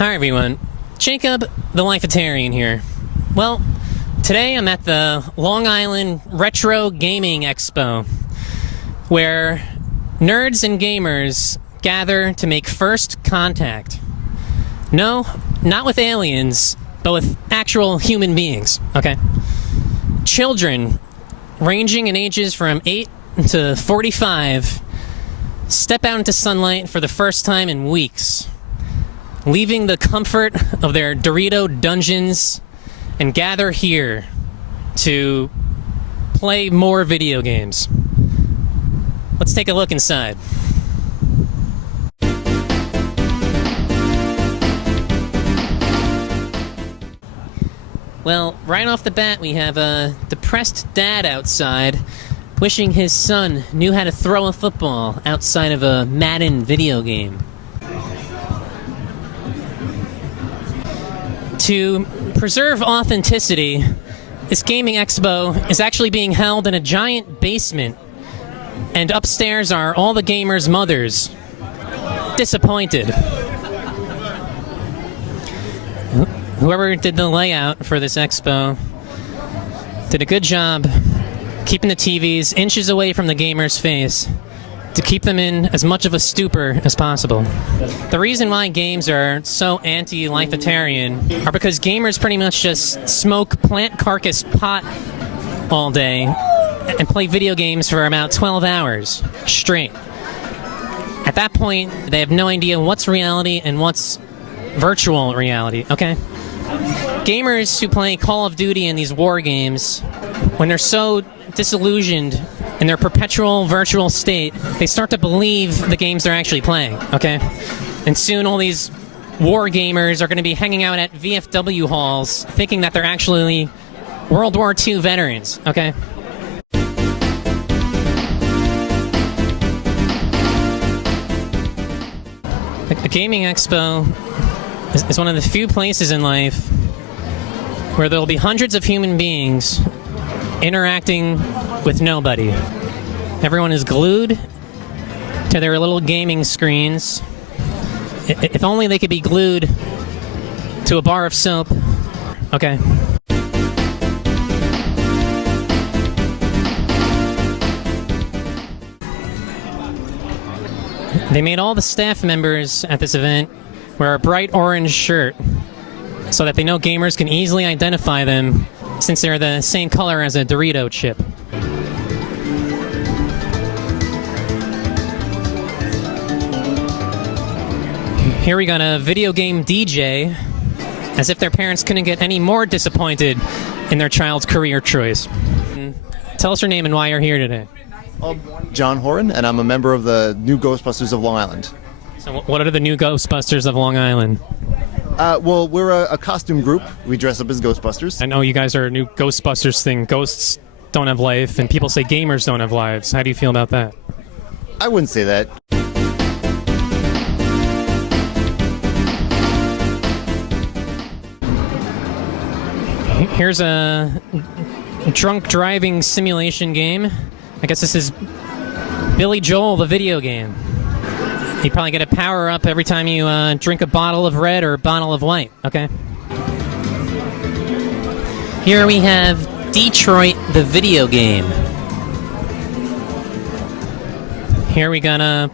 Hi everyone, Jacob the Lifetarian here. Well, today I'm at the Long Island Retro Gaming Expo, where nerds and gamers gather to make first contact. No, not with aliens, but with actual human beings, okay? Children, ranging in ages from 8 to 45, step out into sunlight for the first time in weeks, leaving the comfort of their Dorito dungeons and gather here to play more video games. Let's take a look inside. Well, right off the bat, we have a depressed dad outside wishing his son knew how to throw a football outside of a Madden video game. To preserve authenticity, this gaming expo is actually being held in a giant basement, and upstairs are all the gamers' mothers, disappointed. Whoever did the layout for this expo did a good job keeping the TVs inches away from the gamer's face to keep them in as much of a stupor as possible. The reason why games are so anti-Lifetarian are because gamers pretty much just smoke plant carcass pot all day and play video games for about 12 hours straight. At that point, they have no idea what's reality and what's virtual reality, okay? Gamers who play Call of Duty in these war games, when they're so disillusioned in their perpetual virtual state, they start to believe the games they're actually playing, okay? And soon all these war gamers are going to be hanging out at VFW halls thinking that they're actually World War II veterans, okay? A gaming expo is one of the few places in life where there will be hundreds of human beings interacting with nobody. Everyone is glued to their little gaming screens. If only they could be glued to a bar of soap. Okay. They made all the staff members at this event wear a bright orange shirt so that they know gamers can easily identify them since they're the same color as a Dorito chip. Here we got a video game DJ, as if their parents couldn't get any more disappointed in their child's career choice. Tell us your name and why you're here today. John Horan, and I'm a member of the new Ghostbusters of Long Island. So what are the new Ghostbusters of Long Island? Well, we're a costume group. We dress up as Ghostbusters. I know you guys are a new Ghostbusters thing. Ghosts don't have life, and people say gamers don't have lives. How do you feel about that? I wouldn't say that. Here's a drunk driving simulation game. I guess this is Billy Joel, the video game. You probably get a power-up every time you drink a bottle of red or a bottle of white, okay? Here we have Detroit, the video game. Here we got a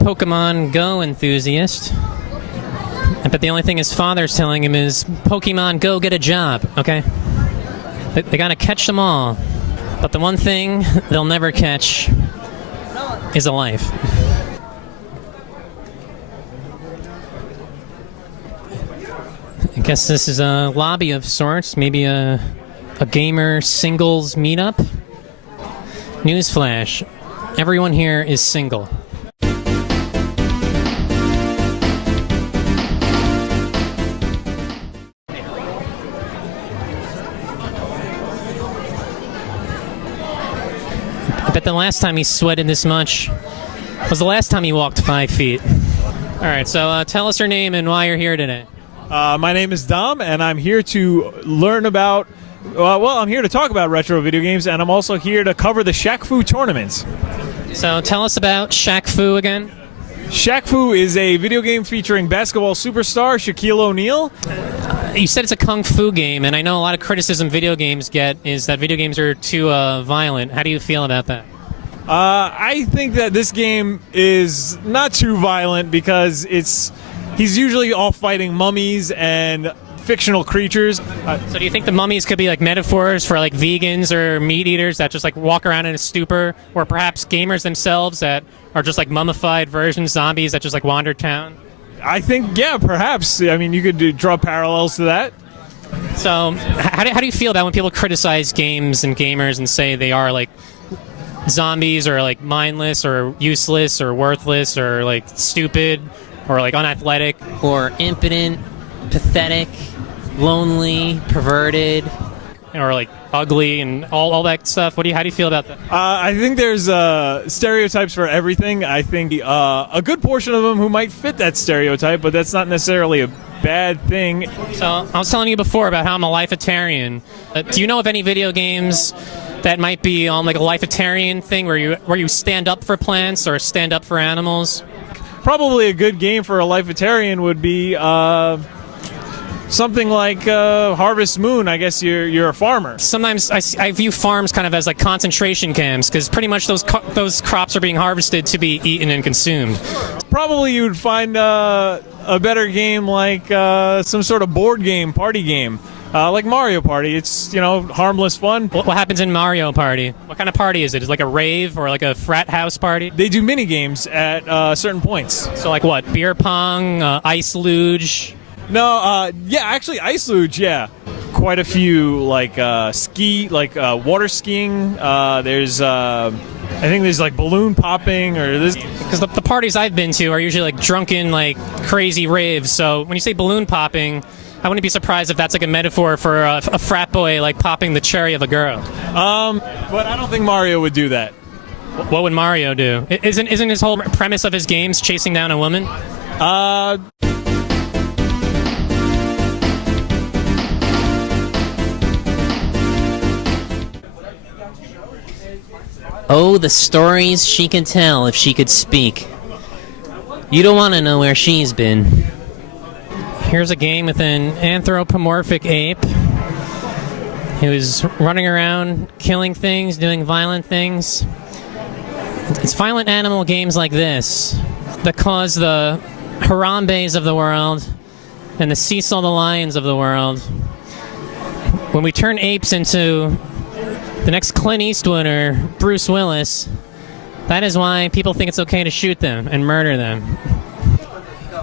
Pokemon Go enthusiast. I bet the only thing his father's telling him is, Pokemon Go, get a job, okay? They gotta catch them all. But the one thing they'll never catch is a life. I guess this is a lobby of sorts, maybe a gamer singles meetup. Newsflash, everyone here is single. I bet the last time he sweated this much was the last time he walked 5 feet. All right, so tell us your name and why you're here today. My name is Dom, and I'm here to learn about, I'm here to talk about retro video games, and I'm also here to cover the Shaq Fu tournaments. So tell us about Shaq Fu again. Shaq Fu is a video game featuring basketball superstar Shaquille O'Neal. You said it's a kung fu game, and I know a lot of criticism video games get is that video games are too violent. How do you feel about that? I think that this game is not too violent because he's usually all fighting mummies and fictional creatures. So do you think the mummies could be like metaphors for like vegans or meat eaters that just like walk around in a stupor, or perhaps gamers themselves that are just like mummified versions, zombies that just like wander town? I think, yeah, perhaps. I mean, you could draw parallels to that. So how do you feel about when people criticize games and gamers and say they are like zombies or like mindless or useless or worthless or like stupid or like unathletic or impotent, pathetic, lonely, perverted, or like ugly and all that stuff? How do you feel about that? I think there's stereotypes for everything. I think a good portion of them who might fit that stereotype, but that's not necessarily a bad thing. So I was telling you before about how I'm a Lifetarian. Do you know of any video games that might be on like a Lifetarian thing where you stand up for plants or stand up for animals? Probably a good game for a Lifetarian would be something like Harvest Moon. I guess you're a farmer. Sometimes I view farms kind of as like concentration camps because pretty much those crops are being harvested to be eaten and consumed. Probably you'd find a better game like some sort of board game, party game. Like Mario Party. It's, harmless fun. What happens in Mario Party? What kind of party is it? Is it like a rave or like a frat house party? They do mini games at certain points. So like what? Beer pong, ice luge? No, actually Ice Luge, yeah. Quite a few, like water skiing. There's, I think there's like balloon popping or this. Because the parties I've been to are usually like drunken, like crazy raves. So when you say balloon popping, I wouldn't be surprised if that's like a metaphor for a frat boy like popping the cherry of a girl. But I don't think Mario would do that. What would Mario do? Isn't his whole premise of his games chasing down a woman? Oh, the stories she could tell if she could speak. You don't want to know where she's been. Here's a game with an anthropomorphic ape who is running around, killing things, doing violent things. It's violent animal games like this that cause the Harambe's of the world and the Cecil the Lions of the world. When we turn apes into the next Clint Eastwood or Bruce Willis, that is why people think it's okay to shoot them and murder them.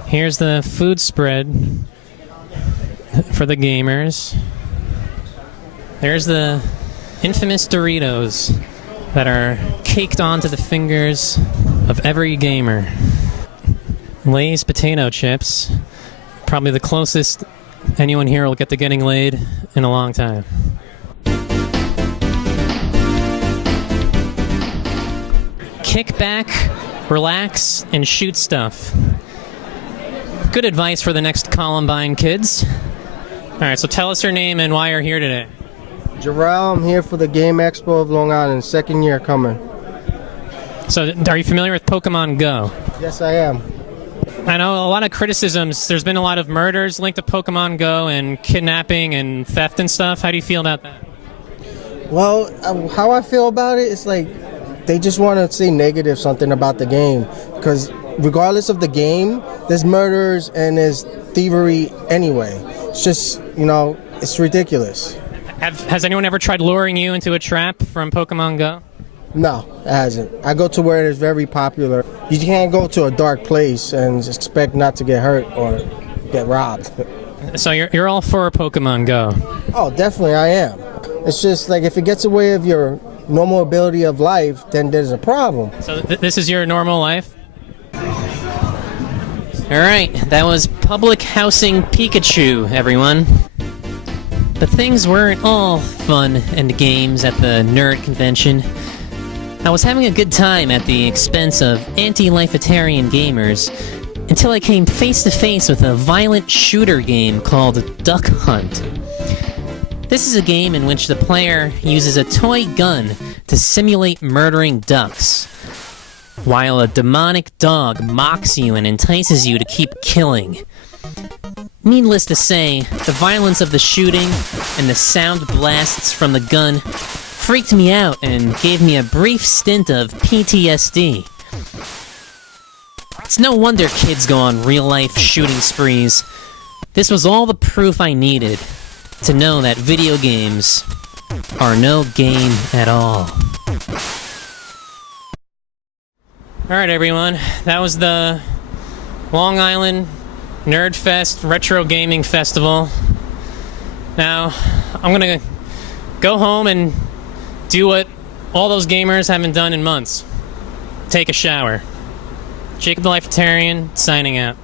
Here's the food spread for the gamers. There's the infamous Doritos that are caked onto the fingers of every gamer. Lay's potato chips, probably the closest anyone here will get to getting laid in a long time. Kick back, relax, and shoot stuff. Good advice for the next Columbine kids. All right, so tell us your name and why you're here today. Jarrell, I'm here for the Game Expo of Long Island, second year coming. So are you familiar with Pokemon Go? Yes, I am. I know a lot of criticisms. There's been a lot of murders linked to Pokemon Go and kidnapping and theft and stuff. How do you feel about that? Well, how I feel about it is like they just want to say negative something about the game, because regardless of the game, there's murders and there's thievery anyway. It's just, it's ridiculous. Has anyone ever tried luring you into a trap from Pokemon Go? No, it hasn't. I go to where it is very popular. You can't go to a dark place and expect not to get hurt or get robbed. So you're all for Pokemon Go? Oh, definitely I am. It's just like if it gets away of your normal ability of life, then there's a problem. So this is your normal life? All right, that was Public Housing Pikachu, everyone. But things weren't all fun and games at the nerd convention. I was having a good time at the expense of anti-Lifetarian gamers until I came face to face with a violent shooter game called Duck Hunt. This is a game in which the player uses a toy gun to simulate murdering ducks. while a demonic dog mocks you and entices you to keep killing. Needless to say, the violence of the shooting and the sound blasts from the gun freaked me out and gave me a brief stint of PTSD. It's no wonder kids go on real-life shooting sprees. This was all the proof I needed to know that video games are no game at all. Alright everyone, that was the Long Island Nerd Fest Retro Gaming Festival. Now, I'm gonna go home and do what all those gamers haven't done in months. Take a shower. Jacob the Lifetarian, signing out.